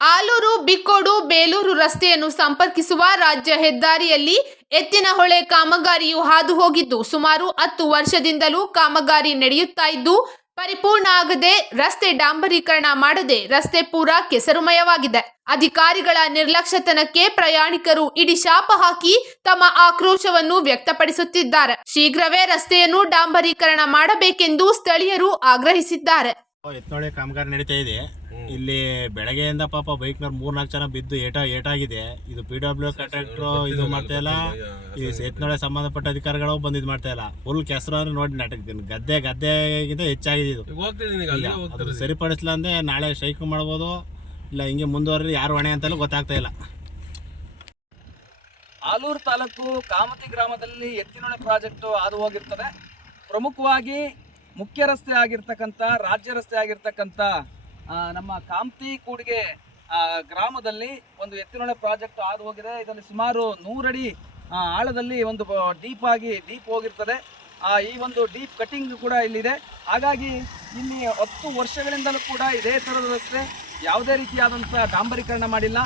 ಆಲೂರು ಬಿಕ್ಕೋಡು ಬೇಲೂರು ರಸ್ತೆಯನ್ನು ಸಂಪರ್ಕಿಸುವ ರಾಜ್ಯ ಹೆದ್ದಾರಿಯಲ್ಲಿ ಎತ್ತಿನಹೊಳೆ ಕಾಮಗಾರಿಯು ಹಾದು ಹೋಗಿದ್ದು ಸುಮಾರು 10 ವರ್ಷದಿಂದಲೂ ಕಾಮಗಾರಿ ನಡೆಯುತ್ತಾ ಇದ್ದು ಪರಿಪೂರ್ಣ ಆಗದೆ ರಸ್ತೆ ಡಾಂಬರೀಕರಣ ಮಾಡದೆ ರಸ್ತೆ ಪೂರಾ ಕೆಸರುಮಯವಾಗಿದೆ. ಅಧಿಕಾರಿಗಳ ನಿರ್ಲಕ್ಷ್ಯತನಕ್ಕೆ ಪ್ರಯಾಣಿಕರು ಇಡೀ ಶಾಪ ಹಾಕಿ ತಮ್ಮ ಆಕ್ರೋಶವನ್ನು ವ್ಯಕ್ತಪಡಿಸುತ್ತಿದ್ದಾರೆ. ಶೀಘ್ರವೇ ರಸ್ತೆಯನ್ನು ಡಾಂಬರೀಕರಣ ಮಾಡಬೇಕೆಂದು ಸ್ಥಳೀಯರು ಆಗ್ರಹಿಸಿದ್ದಾರೆ. ಎತ್ತಿನಹೊಳೆ ಕಾಮಗಾರಿ ನಡೀತಾ ಇದೆ. ಇಲ್ಲಿ ಬೆಳಗ್ಗೆಯಿಂದ ಪಾಪ ಬೈಕ್ನವ್ರು 3-4 ಜನ ಬಿದ್ದು ಏಟಾಗಿದೆ. ಇದು PW ಕಾಂಟ್ರಾಕ್ಟ್ರು ಇದು ಮಾಡ್ತಾ ಇಲ್ಲ, ಈ ಎತ್ತಿನಹೊಳೆ ಸಂಬಂಧಪಟ್ಟ ಅಧಿಕಾರಿಗಳು ಬಂದು ಇದು ಮಾಡ್ತಾ ಇಲ್ಲ. ಫುಲ್ ಕೆಸರು ಅಂದ್ರೆ ನೋಡಿ ಗದ್ದೆಗಿಂತ ಹೆಚ್ಚಾಗಿದೆ. ಇದು ಅದು ಸರಿಪಡಿಸಲ್ಲ ಅಂದ್ರೆ ನಾಳೆ ಸ್ಟ್ರೈಕ್ ಮಾಡ್ಬೋದು, ಇಲ್ಲ ಹಿಂಗೆ ಮುಂದುವರಿ ಯಾರು ಹೊಣೆ ಅಂತಲೂ ಗೊತ್ತಾಗ್ತಾ ಇಲ್ಲ. ಆಲೂರು ತಾಲೂಕು ಕಾಮತಿ ಗ್ರಾಮದಲ್ಲಿ ಎತ್ತಿನಹೊಳೆ ಪ್ರಾಜೆಕ್ಟ್ ಹಾದು ಹೋಗಿರ್ತದೆ. ಪ್ರಮುಖವಾಗಿ ಮುಖ್ಯ ರಸ್ತೆ ಆಗಿರ್ತಕ್ಕಂಥ, ರಾಜ್ಯ ರಸ್ತೆ ಆಗಿರ್ತಕ್ಕಂಥ ನಮ್ಮ ಕಾಮತಿ ಕೂಡಿಗೆ ಗ್ರಾಮದಲ್ಲಿ ಒಂದು ಎತ್ತಿನಹೊಳೆ ಪ್ರಾಜೆಕ್ಟ್ ಹಾದು ಹೋಗಿದೆ. ಇದರಲ್ಲಿ ಸುಮಾರು 100 ಅಡಿ ಆಳದಲ್ಲಿ ಒಂದು ಡೀಪ್ ಹೋಗಿರ್ತದೆ. ಈ ಒಂದು ಡೀಪ್ ಕಟಿಂಗ್ ಕೂಡ ಇಲ್ಲಿದೆ. ಹಾಗಾಗಿ ಇಲ್ಲಿ 10 ವರ್ಷಗಳಿಂದಲೂ ಕೂಡ ಇದೇ ಥರದ ರಸ್ತೆ, ಯಾವುದೇ ರೀತಿಯಾದಂಥ ಡಾಂಬರೀಕರಣ ಮಾಡಿಲ್ಲ.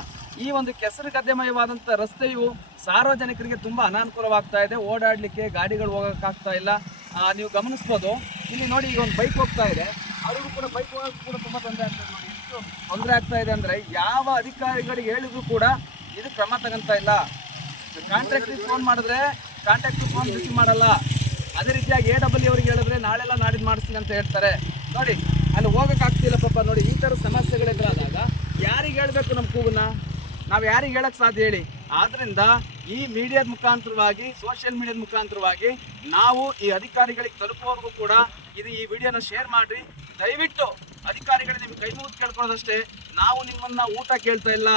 ಈ ಒಂದು ಕೆಸರು ಗದ್ದೆಮಯವಾದಂಥ ರಸ್ತೆಯು ಸಾರ್ವಜನಿಕರಿಗೆ ತುಂಬ ಅನಾನುಕೂಲವಾಗ್ತಾ ಇದೆ. ಓಡಾಡಲಿಕ್ಕೆ ಗಾಡಿಗಳು ಹೋಗೋಕ್ಕಾಗ್ತಾ ಇಲ್ಲ. ನೀವು ಗಮನಿಸ್ಬೋದು, ಇಲ್ಲಿ ನೋಡಿ ಈಗ ಒಂದು ಬೈಕ್ ಹೋಗ್ತಾ ಇದೆ, ಅವರಿಗೂ ಕೂಡ ಬೈಕ್ ಹೋಗೋಕ್ಕೂ ಕೂಡ ತುಂಬ ತೊಂದರೆ ಆಗ್ತಾ ಇದೆ. ನೋಡಿ ಎಷ್ಟು ತೊಂದರೆ ಆಗ್ತಾ ಇದೆ ಅಂದರೆ ಯಾವ ಅಧಿಕಾರಿಗಳಿಗೆ ಹೇಳಿದ್ರು ಕೂಡ ಇದು ಕ್ರಮ ತಗೊಂತ ಇಲ್ಲ. ಕಾಂಟ್ರಾಕ್ಟ್ರಿಗೆ ಫೋನ್ ಮಾಡಿದ್ರೆ ಕಾಂಟ್ರಾಕ್ಟ್ರು ಫೋನ್ ರಿಸೀವ್ ಮಾಡಲ್ಲ. ಅದೇ ರೀತಿಯಾಗಿ AW ಅವ್ರಿಗೆ ಹೇಳಿದ್ರೆ ನಾಳೆಲ್ಲ ನಾಡಿದ್ದು ಮಾಡಿಸ್ತೀನಿ ಅಂತ ಹೇಳ್ತಾರೆ. ನೋಡಿ ಅಲ್ಲಿ ಹೋಗೋಕ್ಕಾಗ್ತಿಲ್ಲ ಪಾಪ. ನೋಡಿ ಈ ಥರ ಸಮಸ್ಯೆಗಳು ಎದುರಾದಾಗ ಯಾರಿಗೆ ಹೇಳಬೇಕು ನಮ್ಮ ಕೂಗನ್ನ? ನಾವು ಯಾರಿಗೆ ಹೇಳಕ್ಕೆ ಸಾಧ್ಯ ಹೇಳಿ? ಆದ್ದರಿಂದ ಈ ಮೀಡಿಯಾದ ಮುಖಾಂತರವಾಗಿ, ಸೋಷಿಯಲ್ ಮೀಡಿಯಾದ ಮುಖಾಂತರವಾಗಿ ನಾವು ಈ ಅಧಿಕಾರಿಗಳಿಗೆ ತಲುಪುವವರೆಗೂ ಕೂಡ ಈ ವಿಡಿಯೋನ ಶೇರ್ ಮಾಡಿರಿ. ದಯವಿಟ್ಟು ಅಧಿಕಾರಿಗಳು ನಿಮ್ಗೆ ಕೈ ಮುಗಿದು ಕೇಳ್ಕೊಳ್ಳೋದಷ್ಟೇ. ನಾವು ನಿಮ್ಮನ್ನ ಊಟ ಕೇಳ್ತಾ ಇಲ್ಲ,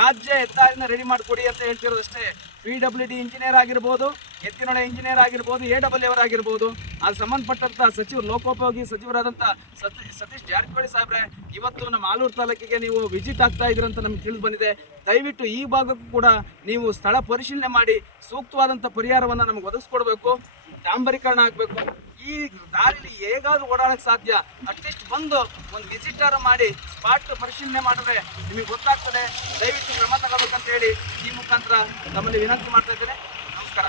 ರಾಜ್ಯ ಹೆದ್ದಾರಿನ ರೆಡಿ ಮಾಡಿಕೊಡಿ ಅಂತ ಹೇಳ್ತಿರೋದಷ್ಟೇ. PWD ಇಂಜಿನಿಯರ್ ಆಗಿರ್ಬೋದು, ಎತ್ತಿನಹೊಳೆ ಇಂಜಿನಿಯರ್ ಆಗಿರ್ಬೋದು, AW ಅವರಾಗಿರ್ಬೋದು, ಅದು ಸಂಬಂಧಪಟ್ಟಂಥ ಸಚಿವರು, ಲೋಕೋಪಯೋಗಿ ಸಚಿವರಾದಂಥ ಸತೀಶ್ ಜಾರಕಿಹೊಳಿ ಸಾಹೇಬ್ರೆ ಇವತ್ತು ನಮ್ಮ ಆಲೂರು ತಾಲೂಕಿಗೆ ನೀವು ವಿಸಿಟ್ ಆಗ್ತಾ ಇದ್ದೀರ ಅಂತ ನಮ್ಗೆ ತಿಳಿದು ಬಂದಿದೆ. ದಯವಿಟ್ಟು ಈ ಭಾಗಕ್ಕೂ ಕೂಡ ನೀವು ಸ್ಥಳ ಪರಿಶೀಲನೆ ಮಾಡಿ ಸೂಕ್ತವಾದಂಥ ಪರಿಹಾರವನ್ನು ನಮ್ಗೆ ಒದಗಿಸ್ಕೊಡ್ಬೇಕು. ಡಾಂಬರೀಕರಣ ಆಗಬೇಕು. ಈ ದಾರಿಲಿ ಹೇಗಾದ್ರೂ ಓಡಾಡಕ್ಕೆ ಸಾಧ್ಯ, ಅಟ್ಲೀಸ್ಟ್ ಬಂದು ಒಂದು ವಿಸಿಟರ್ ಮಾಡಿ ಸ್ಪಾಟ್ ಪರಿಶೀಲನೆ ಮಾಡಿದ್ರೆ ನಿಮಗೆ ಗೊತ್ತಾಗ್ತದೆ. ದಯವಿಟ್ಟು ಕ್ರಮ ತಗೋಬೇಕಂತ ಹೇಳಿ ಈ ಮುಖಾಂತರ ನಮ್ಮಲ್ಲಿ ವಿನಂತಿ ಮಾಡ್ತಾ ಇದ್ದೇನೆ. ನಮಸ್ಕಾರ.